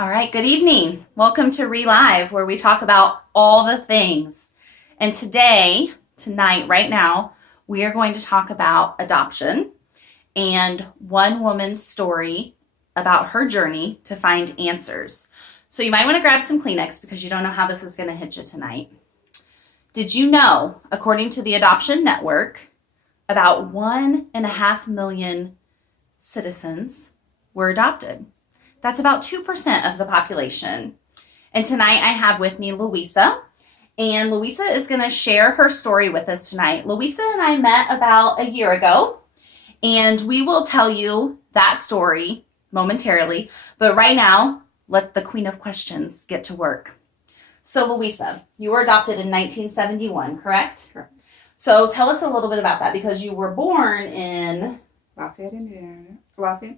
All right, good evening. Welcome to Relive, where we talk about all the things. And tonight, right now, we are going to talk about adoption and one woman's story about her journey to find answers. So you might want to grab some Kleenex because you don't know how this is going to hit you tonight. Did you know, according to the Adoption Network, about 1.5 million citizens were adopted? That's about 2% of the population. And tonight I have with me Louisa. And Louisa is going to share her story with us tonight. Louisa and I met about a year ago. And we will tell you that story momentarily. But right now, let the Queen of Questions get to work. So Louisa, you were adopted in 1971, correct? Correct. So tell us a little bit about that because you were born in... Lafayette,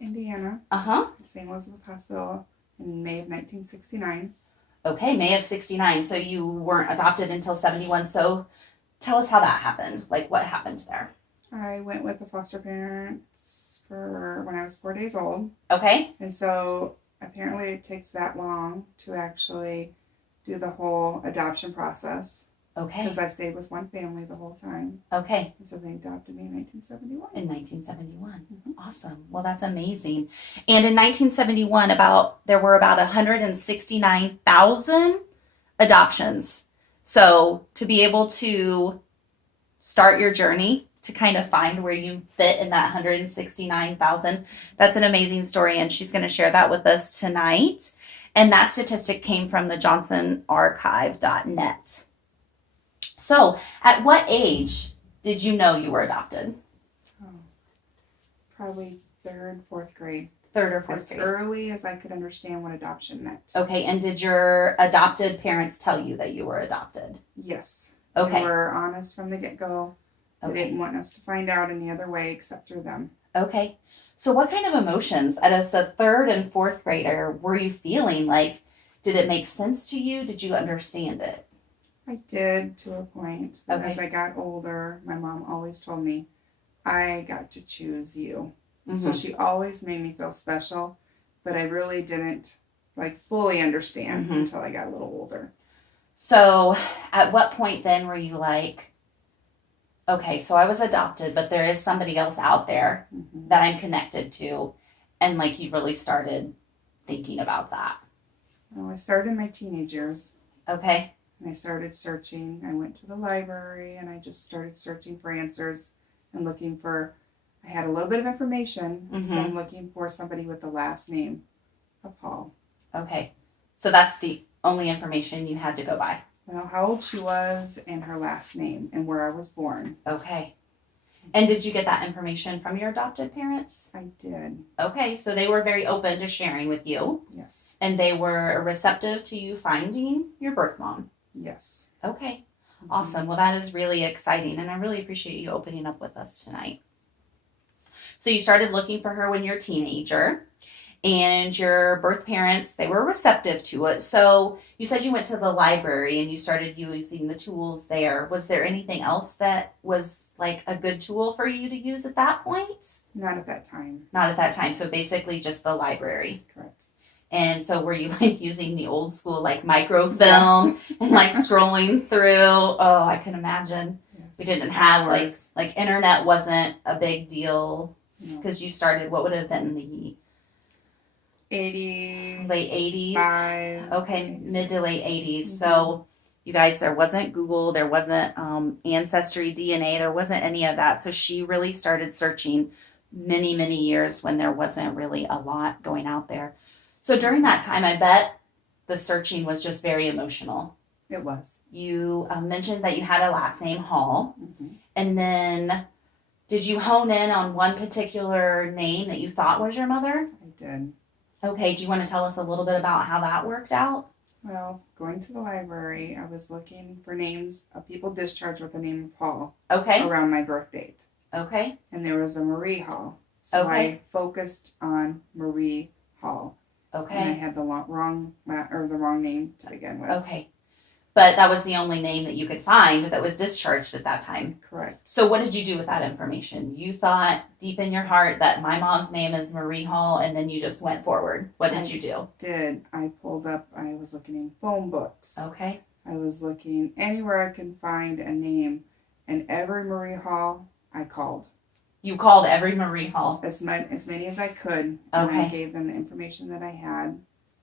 Indiana. St. Elizabeth Hospital in May of 1969. Okay, May of 69. So you weren't adopted until 71. So tell us how that happened. Like what happened there? I went with the foster parents for when I was 4 days old. Okay. And so apparently it takes that long to actually do the whole adoption process. Okay. Because I stayed with one family the whole time. Okay. And so they adopted me in 1971. In 1971. Mm-hmm. Awesome. Well, that's amazing. And in 1971, there were about 169,000 adoptions. So to be able to start your journey to kind of find where you fit in that 169,000, that's an amazing story. And she's going to share that with us tonight. And that statistic came from the johnsonarchive.net. So, at what age did you know you were adopted? Probably third, fourth grade. Third or fourth grade. As early as I could understand what adoption meant. Okay, and did your adopted parents tell you that you were adopted? Yes. Okay. They were honest from the get-go. They didn't want us to find out any other way except through them. Okay. So what kind of emotions as a third and fourth grader were you feeling? Like, did it make sense to you? Did you understand it? I did to a point. Okay. As I got older, my mom always told me, I got to choose you. Mm-hmm. So she always made me feel special, but I really didn't fully understand until I got a little older. So at what point then were you like, okay, so I was adopted, but there is somebody else out there that I'm connected to, and you really started thinking about that? Well, I started in my teenage years. Okay. And I started searching. I went to the library and I just started searching for answers and looking for, I had a little bit of information, so I'm looking for somebody with the last name of Hall. Okay. So that's the only information you had to go by? Well, how old she was and her last name and where I was born. Okay. And did you get that information from your adopted parents? I did. Okay, so they were very open to sharing with you. Yes. And they were receptive to you finding your birth mom. Yes. Okay. Awesome. Well, that is really exciting, and I really appreciate you opening up with us tonight. So you started looking for her when you're a teenager, and your birth parents, they were receptive to it. So you said you went to the library and you started using the tools there. Was there anything else that was a good tool for you to use at that point? Not at that time. Not at that time. So basically just the library. Correct. And so were you using the old school microfilm and scrolling through? Oh, I can imagine. Yes. We didn't have internet wasn't a big deal because you started, what would have been the 80s, late 80s? Okay, 80s. Mid to late 80s. So you guys, there wasn't Google, there wasn't Ancestry, DNA, there wasn't any of that. So she really started searching many, many years when there wasn't really a lot going out there. So during that time, I bet the searching was just very emotional. It was. You mentioned that you had a last name, Hall. And then did you hone in on one particular name that you thought was your mother? I did. Okay, do you want to tell us a little bit about how that worked out? Well, going to the library, I was looking for names of people discharged with the name of Hall. Okay. Around my birth date. Okay. And there was a Marie Hall. So I focused on Marie Hall. Okay. And I had the wrong name to begin with. Okay. but that was the only name that you could find that was discharged at that time. Correct. So what did you do with that information? You thought deep in your heart that my mom's name is Marie Hall, and then you just went forward. What did you do? I pulled up, I was looking in phone books. Okay. I was looking anywhere I can find a name, and every Marie Hall I called. You called every Marie Hall? As many as I could. Okay. And I gave them the information that I had,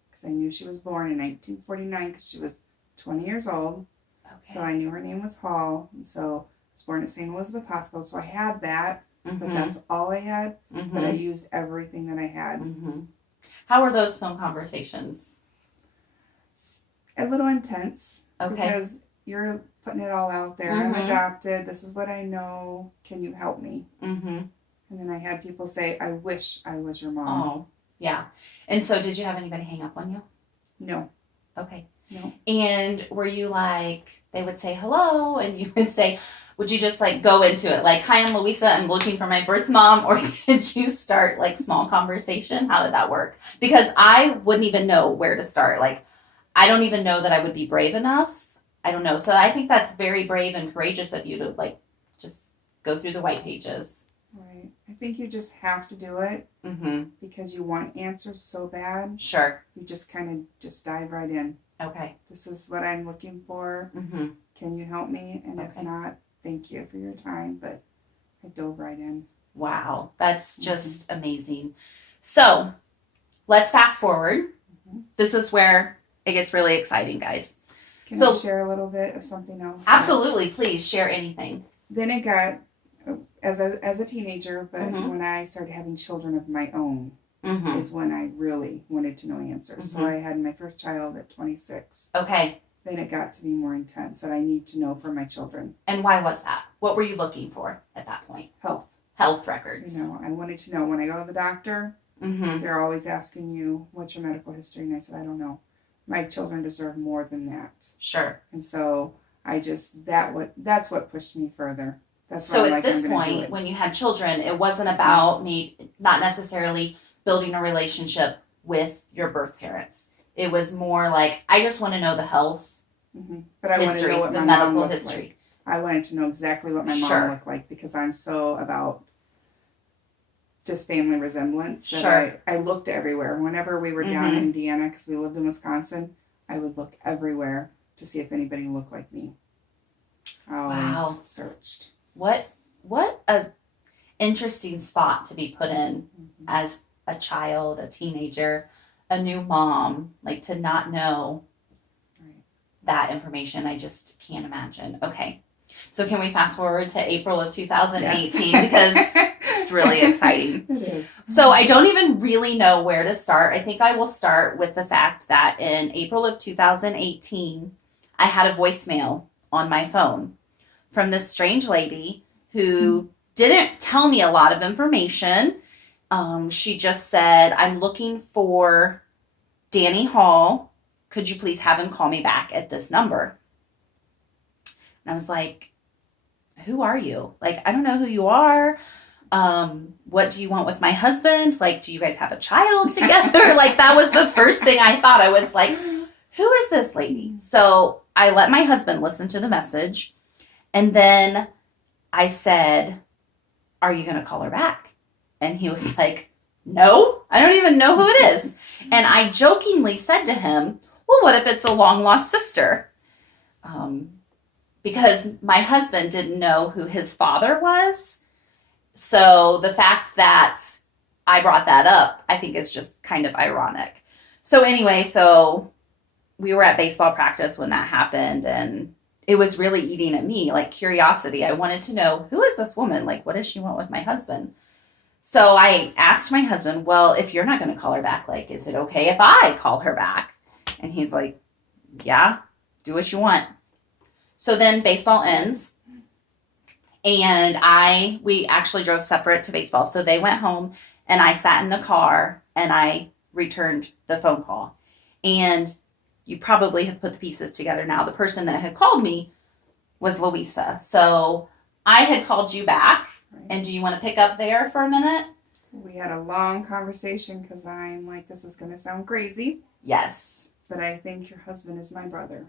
because I knew she was born in 1949, because she was 20 years old. Okay. So I knew her name was Hall. And so I was born at St. Elizabeth Hospital. So I had that, but that's all I had. But I used everything that I had. How were those phone conversations? A little intense. Okay. Because you're putting it all out there. I'm adopted. This is what I know. Can you help me? And then I had people say, I wish I was your mom. Oh, yeah. And so did you have anybody hang up on you? No. Okay. No. And were you like, they would say hello, and you would say, would you just like go into it? Like, hi, I'm Louisa. I'm looking for my birth mom. Or did you start like small conversation? How did that work? Because I wouldn't even know where to start. Like, I don't even know that I would be brave enough. I don't know. So I think that's very brave and courageous of you to like just go through the white pages. Right. I think you just have to do it because you want answers so bad. Sure. You just kind of just dive right in. Okay. This is what I'm looking for. Can you help me? And if not, thank you for your time. But I dove right in. Wow. That's just amazing. So let's fast forward. This is where it gets really exciting, guys. Can I share a little bit of something else? Absolutely. Please share anything. Then it got, as a teenager, but when I started having children of my own is when I really wanted to know answers. So I had my first child at 26. Okay. Then it got to be more intense that I need to know for my children. And why was that? What were you looking for at that point? Health records. You know, I wanted to know when I go to the doctor, they're always asking you, what's your medical history? And I said, I don't know. My children deserve more than that. Sure. And so I just, that's what pushed me further. That's so at this point, when you had children, it wasn't about me, not necessarily building a relationship with your birth parents. It was more like, I just want to know the health but I history, wanted to know what the my medical mom looked history. like. I wanted to know exactly what my mom looked like because I'm so about just family resemblance that I looked everywhere. Whenever we were down in Indiana, because we lived in Wisconsin, I would look everywhere to see if anybody looked like me. I always searched. What a interesting spot to be put in as a child, a teenager, a new mom, like to not know that information. I just can't imagine. Okay. So can we fast forward to April of 2018 because it's really exciting. It is. So I don't even really know where to start. I think I will start with the fact that in April of 2018, I had a voicemail on my phone from this strange lady who didn't tell me a lot of information. She just said, I'm looking for Danny Hall. Could you please have him call me back at this number? And I was like, who are you? Like, I don't know who you are. What do you want with my husband? Like, do you guys have a child together? Like, that was the first thing I thought. I was like, who is this lady? So I let my husband listen to the message. And then I said, are you going to call her back? And he was like, no, I don't even know who it is. And I jokingly said to him, well, what if it's a long lost sister? Because my husband didn't know who his father was. So the fact that I brought that up, I think is just kind of ironic. So anyway, so we were at baseball practice when that happened, and it was really eating at me, like curiosity. I wanted to know, who is this woman? Like, what does she want with my husband? So I asked my husband, well, if you're not going to call her back, like, is it okay if I call her back? And he's like, yeah, do what you want. So then baseball ends, and we actually drove separate to baseball. So they went home, and I sat in the car, and I returned the phone call. And you probably have put the pieces together now. The person that had called me was Louisa. So I had called you back. Right. And do you want to pick up there for a minute? We had a long conversation because I'm like, this is going to sound crazy. Yes. But I think your husband is my brother.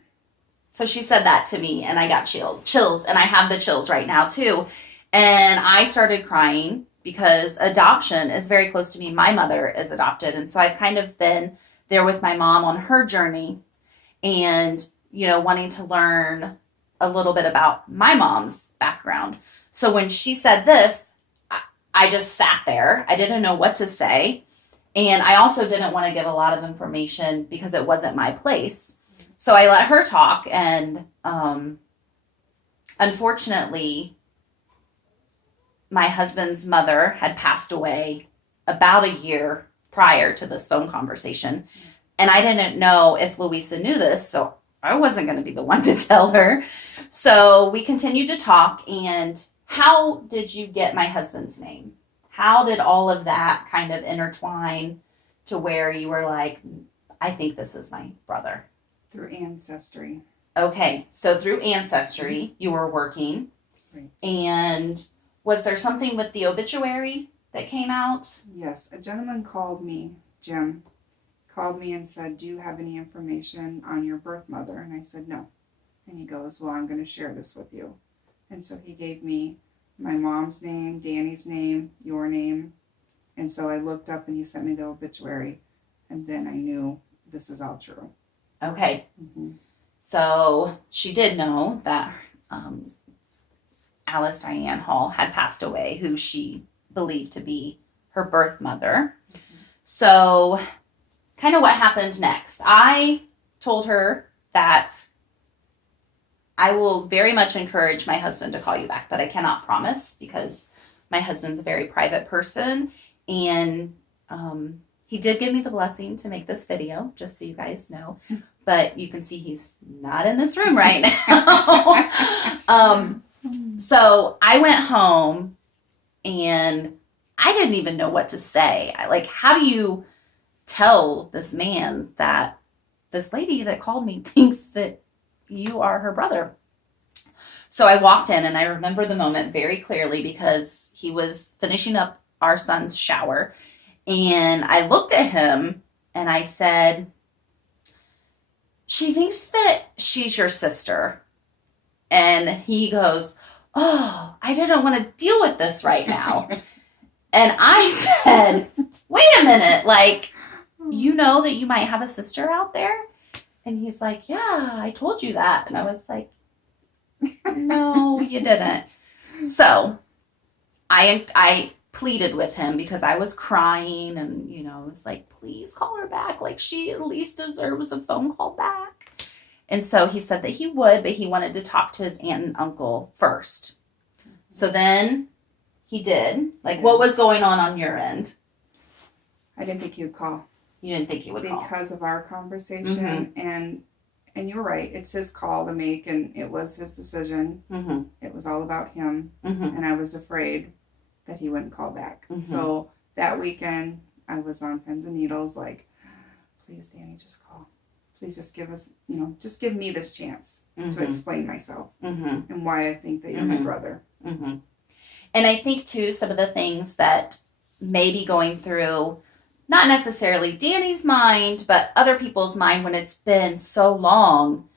So she said that to me, and I got chills, and I have the chills right now too. And I started crying because adoption is very close to me. My mother is adopted, and so I've kind of been there with my mom on her journey, and wanting to learn a little bit about my mom's background. So when she said this, I just sat there. I didn't know what to say, and I also didn't want to give a lot of information because it wasn't my place. So I let her talk, and unfortunately, my husband's mother had passed away about a year prior to this phone conversation. And I didn't know if Louisa knew this, so I wasn't going to be the one to tell her. So we continued to talk. And how did you get my husband's name? How did all of that kind of intertwine to where you were like, I think this is my brother? Through Ancestry. Okay, so through Ancestry, you were working. Right. And was there something with the obituary that came out? Yes, a gentleman called me, Jim, called me and said, do you have any information on your birth mother? And I said, no. And he goes, well, I'm going to share this with you. And so he gave me my mom's name, Danny's name, your name. And so I looked up and he sent me the obituary. And then I knew this is all true. Okay. Mm-hmm. So she did know that Alice Diane Hall had passed away, who she believed to be her birth mother. Mm-hmm. So kind of what happened next. I told her that I will very much encourage my husband to call you back, but I cannot promise because my husband's a very private person. And he did give me the blessing to make this video, just so you guys know. But you can see he's not in this room right now. So I went home and I didn't even know what to say. How do you tell this man that this lady that called me thinks that you are her brother? So I walked in and I remember the moment very clearly because he was finishing up our son's shower. And I looked at him and I said, she thinks that she's your sister. And he goes, oh, I didn't want to deal with this right now. And I said, wait a minute, you know that you might have a sister out there? And he's like, yeah, I told you that. And I was like, no, you didn't. So I pleaded with him because I was crying and, I was like, please call her back. She at least deserves a phone call back. And so he said that he would, but he wanted to talk to his aunt and uncle first. So then he did. What was going on your end? I didn't think you'd call. You didn't think he would call? Because of our conversation. Mm-hmm. And you're right. It's his call to make, and it was his decision. Mm-hmm. It was all about him. Mm-hmm. And I was afraid that he wouldn't call back. Mm-hmm. So that weekend, I was on pins and needles, please, Danny, just call. Please just give us, just give me this chance mm-hmm. to explain myself mm-hmm. and why I think that you're mm-hmm. my brother. Mm-hmm. And I think, too, some of the things that may be going through, not necessarily Danny's mind, but other people's mind when it's been so long,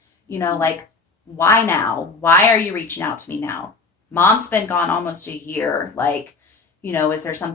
why now? Why are you reaching out to me now? Mom's been gone almost a year. Is there something